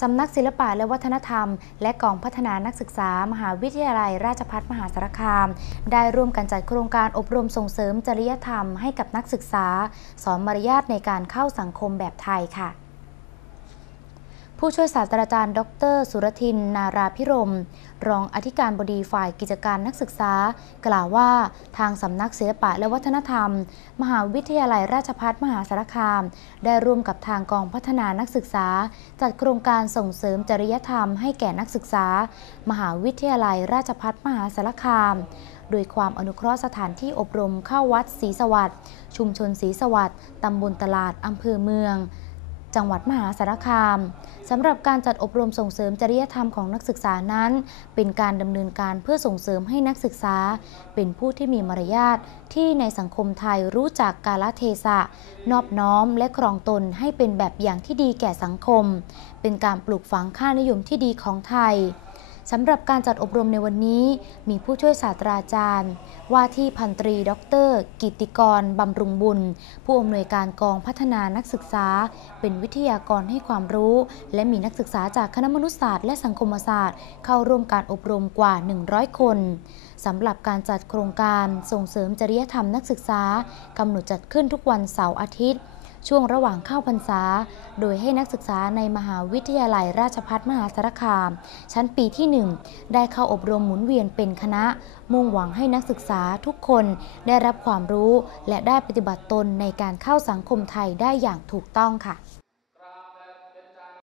สำนักศิลปะและวัฒนธรรม และกองพัฒนานักศึกษา มหาวิทยาลัย ราชภัฏมหาสารคาม ได้ร่วมกันจัดโครงการอบรมส่งเสริมจริยธรรมให้กับนักศึกษา สอนมารยาทในการเข้าสังคมแบบไทยค่ะ ผู้ช่วยศาสตราจารย์ ดร สุรทิน นาราพิรม รองอธิการบดีฝ่ายกิจการนักศึกษา กล่าวว่าทางสำนักศิลปะและวัฒนธรรม มหาวิทยาลัยราชภัฏมหาสารคาม ได้ร่วมกับทางกองพัฒนานักศึกษา จัดโครงการส่งเสริมจริยธรรมให้แก่นักศึกษา มหาวิทยาลัยราชภัฏมหาสารคาม โดยความอนุเคราะห์สถานที่อบรมเข้าวัดศรีสวัสดิ์ชุมชนศรีสวัสดิ์ตำบลตลาดอำเภอเมือง จังหวัดมหาสารคามสำหรับการจัดอบรมส่งเสริมจริยธรรมของนักศึกษานั้น เป็นการดำเนินการเพื่อส่งเสริมให้นักศึกษา เป็นผู้ที่มีมารยาทที่ในสังคมไทยรู้จักกาลเทศะ นอบน้อมและครองตนให้เป็นแบบอย่างที่ดีแก่สังคม เป็นการปลูกฝังค่านิยมที่ดีของไทย สำหรับการจัดอบรมในวันนี้ มีผู้ช่วยศาสตราจารย์ ว่าที่พันตรีด็อกเตอร์กิติกร บำรุงบุญ ผู้อำนวยการกองพัฒนานักศึกษา เป็นวิทยากรให้ความรู้ และมีนักศึกษาจากคณะมนุษยศาสตร์และสังคมศาสตร์ เข้าร่วมการอบรมกว่า 100 คนสำหรับการจัดโครงการส่งเสริมจริยธรรมนักศึกษากำหนดจัดขึ้นทุกวันเสาร์อาทิตย์ ช่วงระหว่างเข้าพรรษา โดยให้นักศึกษาในมหาวิทยาลัยราชพัฒมหาสารคาม ชั้นปีที่ 1 ได้เข้าอบรมหมุนเวียนเป็นคณะ มุ่งหวังให้นักศึกษาทุกคนได้รับความรู้ และได้ปฏิบัติตนในการเข้าสังคมไทยได้อย่างถูกต้องค่ะ